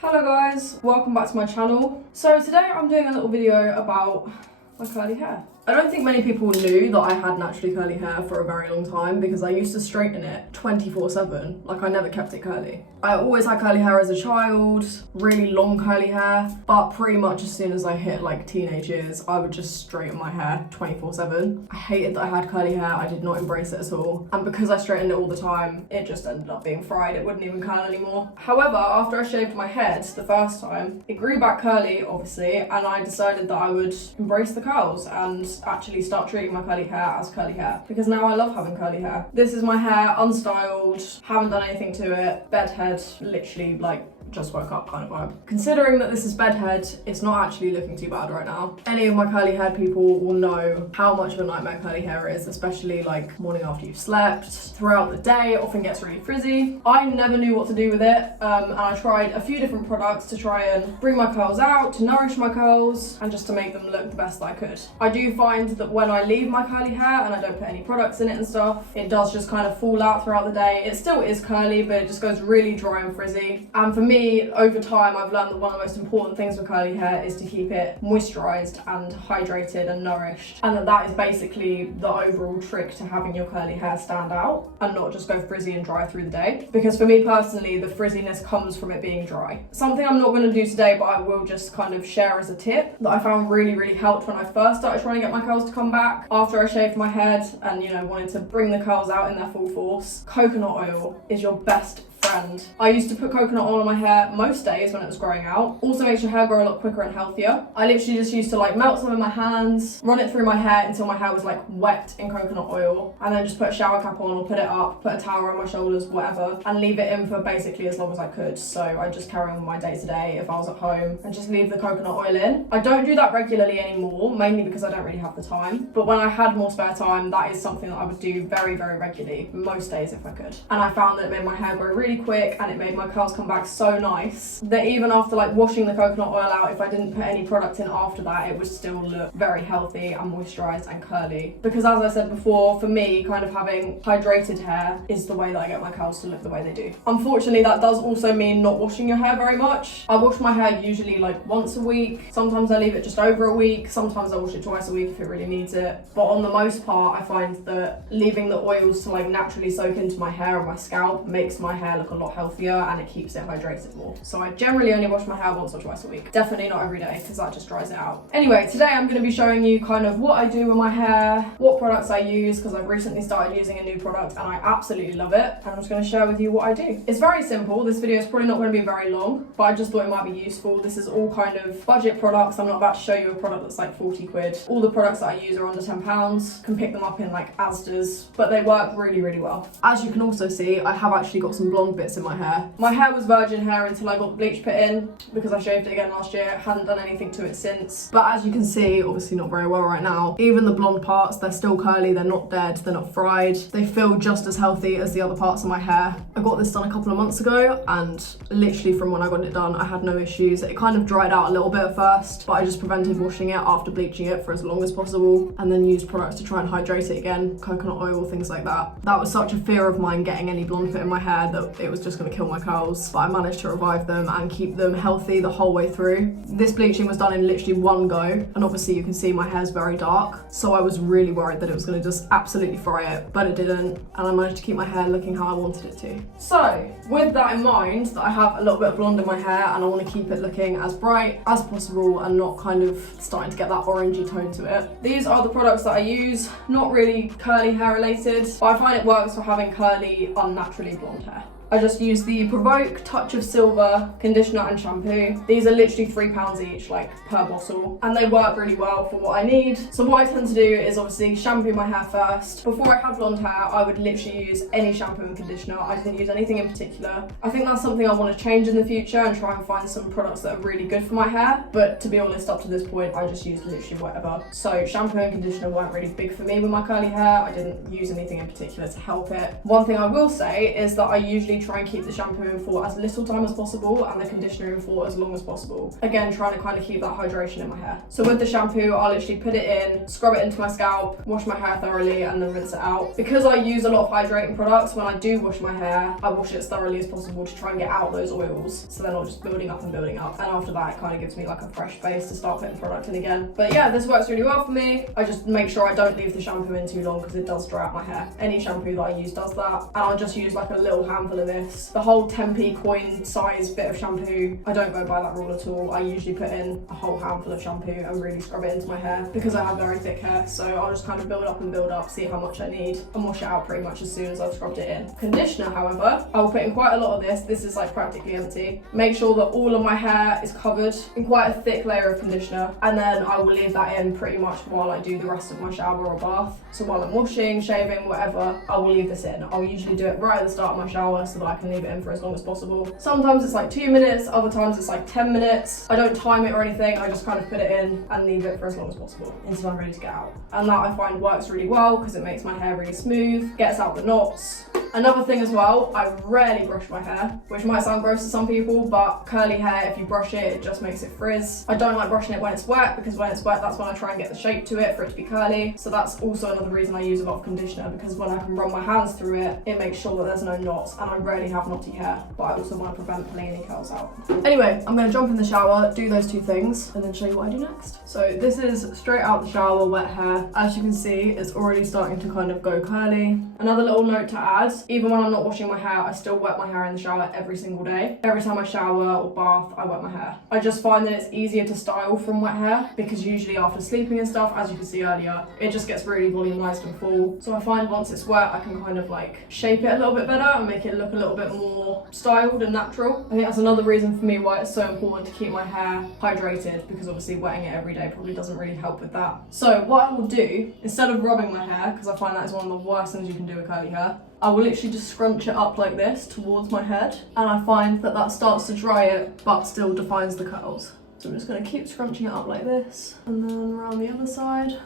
Hello guys, welcome back to my channel. So today I'm doing a little video about my curly hair. I don't think many people knew that I had naturally curly hair for a very long time because I used to straighten it 24/7, like I never kept it curly. I always had curly hair as a child, really long curly hair, but pretty much as soon as I hit like teenage years, I would just straighten my hair 24/7. I hated that I had curly hair, I did not embrace it at all. And because I straightened it all the time, it just ended up being fried, it wouldn't even curl anymore. However, after I shaved my head the first time, it grew back curly, obviously, and I decided that I would embrace the curls and actually start treating my curly hair as curly hair because now I love having curly hair. This is my hair, unstyled, haven't done anything to it, bed head, literally like just woke up kind of vibe. Considering that this is bed head, it's not actually looking too bad right now. Any of my curly haired people will know how much of a nightmare curly hair is, especially like morning after you've slept. Throughout the day, it often gets really frizzy. I never knew what to do with it, and I tried a few different products to try and bring my curls out, to nourish my curls, and just to make them look the best that I could. I do find that when I leave my curly hair and I don't put any products in it and stuff, it does just kind of fall out throughout the day. It still is curly, but it just goes really dry and frizzy. And for me, over time, I've learned that one of the most important things with curly hair is to keep it moisturised and hydrated and nourished, and that is basically the overall trick to having your curly hair stand out and not just go frizzy and dry through the day. Because for me personally, the frizziness comes from it being dry. Something I'm not going to do today, but I will just kind of share as a tip that I found really helped when I first started trying to get my curls to come back after I shaved my head and, you know, wanted to bring the curls out in their full force. Coconut oil is your best friend. I used to put coconut oil on my hair most days when it was growing out. Also makes your hair grow a lot quicker and healthier. I literally just used to like melt some in my hands, run it through my hair until my hair was like wet in coconut oil, and then just put a shower cap on or put it up, put a towel around my shoulders, whatever, and leave it in for basically as long as I could. So I just carry on with my day to day if I was at home and just leave the coconut oil in. I don't do that regularly anymore, mainly because I don't really have the time. But when I had more spare time, that is something that I would do very regularly, most days if I could. And I found that it made my hair grow really quick and it made my curls come back so nice that even after like washing the coconut oil out, if I didn't put any product in after that, it would still look very healthy and moisturised and curly. Because as I said before, for me, kind of having hydrated hair is the way that I get my curls to look the way they do. Unfortunately, that does also mean not washing your hair very much. I wash my hair usually like once a week. Sometimes I leave it just over a week. Sometimes I wash it twice a week if it really needs it. But on the most part, I find that leaving the oils to like naturally soak into my hair and my scalp makes my hair look a lot healthier and it keeps it hydrated more. So I generally only wash my hair once or twice a week. Definitely not every day because that just dries it out. Anyway, today I'm going to be showing you kind of what I do with my hair, what products I use because I've recently started using a new product and I absolutely love it, and I'm just going to share with you what I do. It's very simple. This video is probably not going to be very long, but I just thought it might be useful. This is all kind of budget products. I'm not about to show you a product that's like 40 quid. All the products that I use are under £10. Can pick them up in like Asda's, but they work really well. As you can also see, I have actually got some blonde bits in my hair. My hair was virgin hair until I got bleach put in because I shaved it again last year. Hadn't done anything to it since. But as you can see, obviously not very well right now, even the blonde parts, they're still curly, they're not dead, they're not fried. They feel just as healthy as the other parts of my hair. I got this done a couple of months ago and literally from when I got it done, I had no issues. It kind of dried out a little bit at first, but I just prevented washing it after bleaching it for as long as possible and then used products to try and hydrate it again, coconut oil, things like that. That was such a fear of mine getting any blonde put in my hair that it was just going to kill my curls, but I managed to revive them and keep them healthy the whole way through. This bleaching was done in literally one go, and obviously you can see my hair's very dark, so I was really worried that it was going to just absolutely fry it, but it didn't, and I managed to keep my hair looking how I wanted it to. So with that in mind, that I have a little bit of blonde in my hair and I want to keep it looking as bright as possible and not kind of starting to get that orangey tone to it, these are the products that I use. Not really curly hair related, but I find it works for having curly, unnaturally blonde hair. I just use the Provoke Touch of Silver conditioner and shampoo. These are literally £3 each, like per bottle, and they work really well for what I need. So what I tend to do is obviously shampoo my hair first. Before I had blonde hair, I would literally use any shampoo and conditioner. I didn't use anything in particular. I think that's something I want to change in the future and try and find some products that are really good for my hair. But to be honest, up to this point, I just used literally whatever. So shampoo and conditioner weren't really big for me with my curly hair. I didn't use anything in particular to help it. One thing I will say is that I usually usually try and keep the shampoo in for as little time as possible and the conditioner in for as long as possible. Again, trying to kind of keep that hydration in my hair. So with the shampoo, I'll literally put it in, scrub it into my scalp, wash my hair thoroughly, and then rinse it out. Because I use a lot of hydrating products, when I do wash my hair, I wash it as thoroughly as possible to try and get out those oils, so they're not just building up and building up. And after that, it kind of gives me like a fresh base to start putting product in again. But yeah, this works really well for me. I just make sure I don't leave the shampoo in too long because it does dry out my hair. Any shampoo that I use does that. And I'll just use like a little handful of this. The whole 10p coin size bit of shampoo, I don't go by that rule at all. I usually put in a whole handful of shampoo and really scrub it into my hair because I have very thick hair. So I'll just kind of build up, see how much I need, and wash it out pretty much as soon as I've scrubbed it in. Conditioner, however, I will put in quite a lot of this. This is like practically empty. Make sure that all of my hair is covered in quite a thick layer of conditioner, and then I will leave that in pretty much while I do the rest of my shower or bath. So while I'm washing, shaving, whatever, I will leave this in. I'll usually do it right at the start of my shower so that I can leave it in for as long as possible. Sometimes it's like 2 minutes, other times it's like 10 minutes. I don't time it or anything, I just kind of put it in and leave it for as long as possible until I'm ready to get out. And that I find works really well because it makes my hair really smooth, gets out the knots. Another thing as well, I rarely brush my hair, which might sound gross to some people, but curly hair, if you brush it, it just makes it frizz. I don't like brushing it when it's wet because when it's wet, that's when I try and get the shape to it for it to be curly. So that's also another reason I use a lot of conditioner, because when I can run my hands through it, it makes sure that there's no knots, and I rarely have knotty hair, but I also want to prevent pulling any curls out. Anyway, I'm gonna jump in the shower, do those two things, and then show you what I do next. So this is straight out the shower, wet hair. As you can see, it's already starting to kind of go curly. Another little note to add, even when I'm not washing my hair, I still wet my hair in the shower every single day. Every time I shower or bath, I wet my hair. I just find that it's easier to style from wet hair because usually after sleeping and stuff, as you can see earlier, it just gets really volumized and full. So I find once it's wet, I can kind of like shape it a little bit better and make it look a little bit more styled and natural. I think that's another reason for me why it's so important to keep my hair hydrated, because obviously wetting it every day probably doesn't really help with that. So what I will do, instead of rubbing my hair, because I find that is one of the worst things you can do with curly hair, I will literally just scrunch it up like this towards my head, and I find that that starts to dry it but still defines the curls. So I'm just going to keep scrunching it up like this, and then around the other side,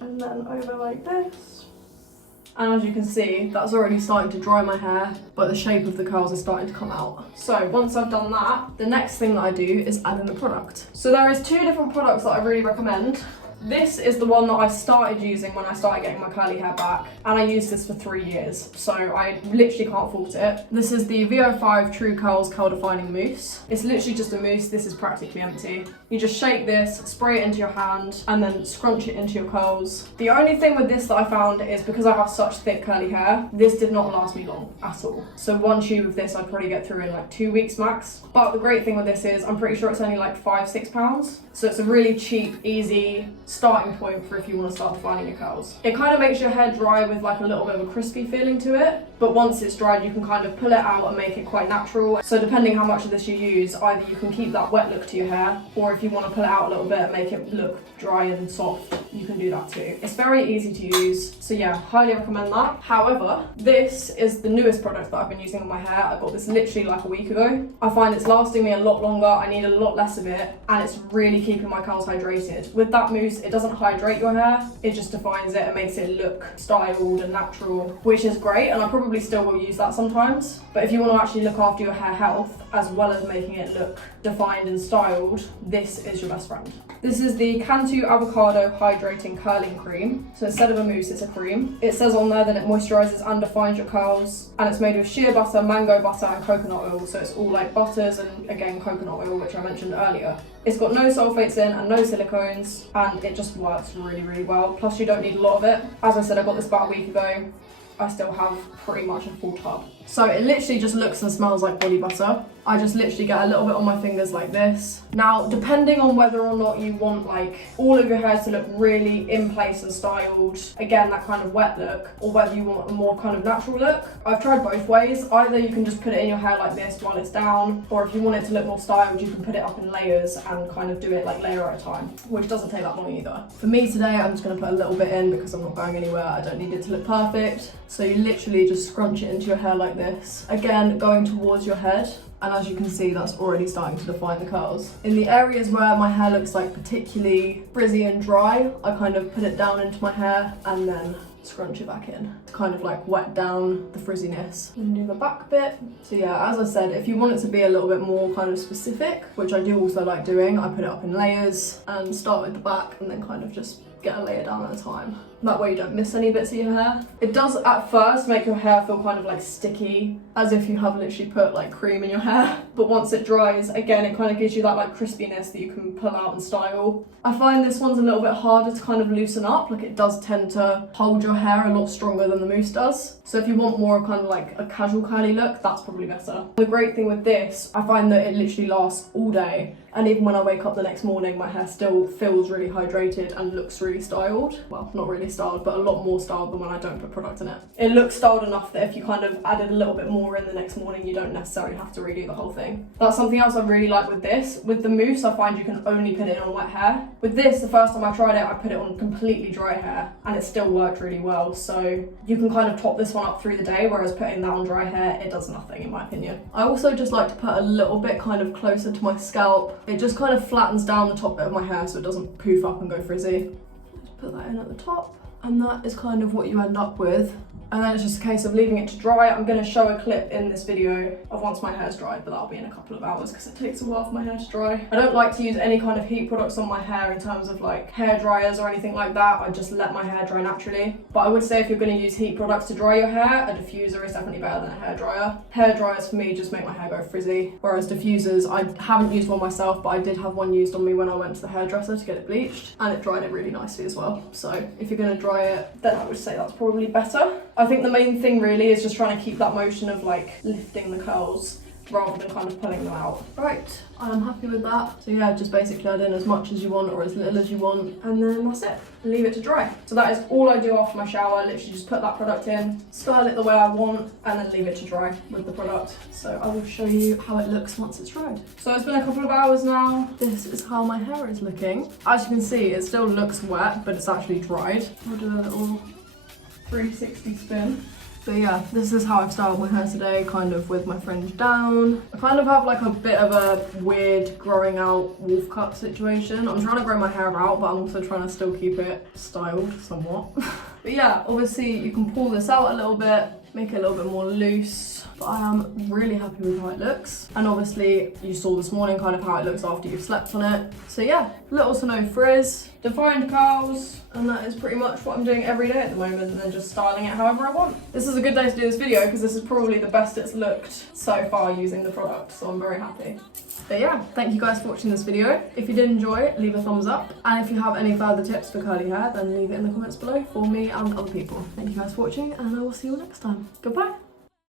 and then over like this. And as you can see, that's already starting to dry my hair, but the shape of the curls is starting to come out. So once I've done that, the next thing that I do is add in the product. So there is 2 different products that I really recommend. This is the one that I started using when I started getting my curly hair back, and I used this for 3 years, so I literally can't fault it. This is the VO5 True Curls Curl Defining Mousse. It's literally just a mousse. This is practically empty. You just shake this, spray it into your hand, and then scrunch it into your curls. The only thing with this that I found is because I have such thick curly hair, this did not last me long at all. So 1 tube of this I'd probably get through in like 2 weeks max. But the great thing with this is I'm pretty sure it's only like £5–6. So it's a really cheap, easy starting point for if you want to start defining your curls. It kind of makes your hair dry with like a little bit of a crispy feeling to it, but once it's dried, you can kind of pull it out and make it quite natural. So depending how much of this you use, either you can keep that wet look to your hair, or if you want to pull it out a little bit and make it look dry and soft, you can do that too. It's very easy to use, so yeah, highly recommend that. However, this is the newest product that I've been using on my hair. I got this literally like a week ago. I find it's lasting me a lot longer, I need a lot less of it, and it's really keeping my curls hydrated. With that mousse, it doesn't hydrate your hair, it just defines it and makes it look styled and natural, which is great, and I probably still will use that sometimes. But if you want to actually look after your hair health as well as making it look defined and styled, this is your best friend. This is the Cantu Avocado Hydrating Curling Cream. So instead of a mousse, it's a cream. It says on there that it moisturizes and defines your curls, and it's made with shea butter, mango butter, and coconut oil. So it's all like butters and again coconut oil, which I mentioned earlier. It's got no sulfates in and no silicones, and it just works really, really well. Plus you don't need a lot of it. As I said, I got this about a week ago. I still have pretty much a full tub. So it literally just looks and smells like body butter. I just literally get a little bit on my fingers like this. Now, depending on whether or not you want like all of your hairs to look really in place and styled, again, that kind of wet look, or whether you want a more kind of natural look, I've tried both ways. Either you can just put it in your hair like this while it's down, or if you want it to look more styled, you can put it up in layers and kind of do it like layer at a time, which doesn't take that long either. For me today, I'm just gonna put a little bit in because I'm not going anywhere. I don't need it to look perfect. So you literally just scrunch it into your hair like this. Again, going towards your head. And as you can see, that's already starting to define the curls. In the areas where my hair looks like particularly frizzy and dry, I kind of put it down into my hair and then scrunch it back in to kind of like wet down the frizziness. And do the back bit. So yeah, as I said, if you want it to be a little bit more kind of specific, which I do also like doing, I put it up in layers and start with the back and then kind of just get a layer down at a time. That way you don't miss any bits of your hair. It does at first make your hair feel kind of like sticky, as if you have literally put like cream in your hair. But once it dries, again, it kind of gives you that like crispiness that you can pull out and style. I find this one's a little bit harder to kind of loosen up. Like it does tend to hold your hair a lot stronger than the mousse does. So if you want more of kind of like a casual curly look, that's probably better. The great thing with this, I find that it literally lasts all day. And even when I wake up the next morning, my hair still feels really hydrated and looks really styled. Well, not really styled, but a lot more styled than when I don't put product in it. It looks styled enough that if you kind of added a little bit more in the next morning, you don't necessarily have to redo the whole thing. That's something else I really like with this. With the mousse, I find you can only put it on wet hair. With this, the first time I tried it, I put it on completely dry hair and it still worked really well. So you can kind of top this one up through the day, whereas putting that on dry hair, it does nothing in my opinion. I also just like to put a little bit kind of closer to my scalp. It just kind of flattens down the top bit of my hair so it doesn't poof up and go frizzy. Just put that in at the top, and that is kind of what you end up with. And then it's just a case of leaving it to dry. I'm going to show a clip in this video of once my hair's dried, but that'll be in a couple of hours because it takes a while for my hair to dry. I don't like to use any kind of heat products on my hair in terms of like hair dryers or anything like that. I just let my hair dry naturally. But I would say if you're going to use heat products to dry your hair, a diffuser is definitely better than a hairdryer. Hair dryers for me just make my hair go frizzy, whereas diffusers, I haven't used one myself, but I did have one used on me when I went to the hairdresser to get it bleached, and it dried it really nicely as well. So if you're going to dry it, then I would say that's probably better. I think the main thing really is just trying to keep that motion of like lifting the curls rather than kind of pulling them out. Right, I'm happy with that. So yeah, just basically add in as much as you want or as little as you want, and then that's it. Leave it to dry. So that is all I do after my shower. Literally just put that product in, style it the way I want, and then leave it to dry with the product. So I will show you how it looks once it's dried. So it's been a couple of hours now. This is how my hair is looking. As you can see, it still looks wet, but it's actually dried. I'll do a little 360 spin. But yeah, this is how I've styled my hair today, kind of with my fringe down. I kind of have like a bit of a weird growing out wolf cut situation. I'm trying to grow my hair out, but I'm also trying to still keep it styled somewhat. But yeah, obviously you can pull this out a little bit, make it a little bit more loose. But I am really happy with how it looks. And obviously you saw this morning kind of how it looks after you've slept on it. So yeah, little to no frizz, defined curls, and that is pretty much what I'm doing every day at the moment, and then just styling it however I want. This is a good day to do this video because this is probably the best it's looked so far using the product, so I'm very happy. But yeah, thank you guys for watching this video. If you did enjoy, leave a thumbs up, and if you have any further tips for curly hair, then leave it in the comments below for me and other people. Thank you guys for watching, and I will see you all next time. Goodbye!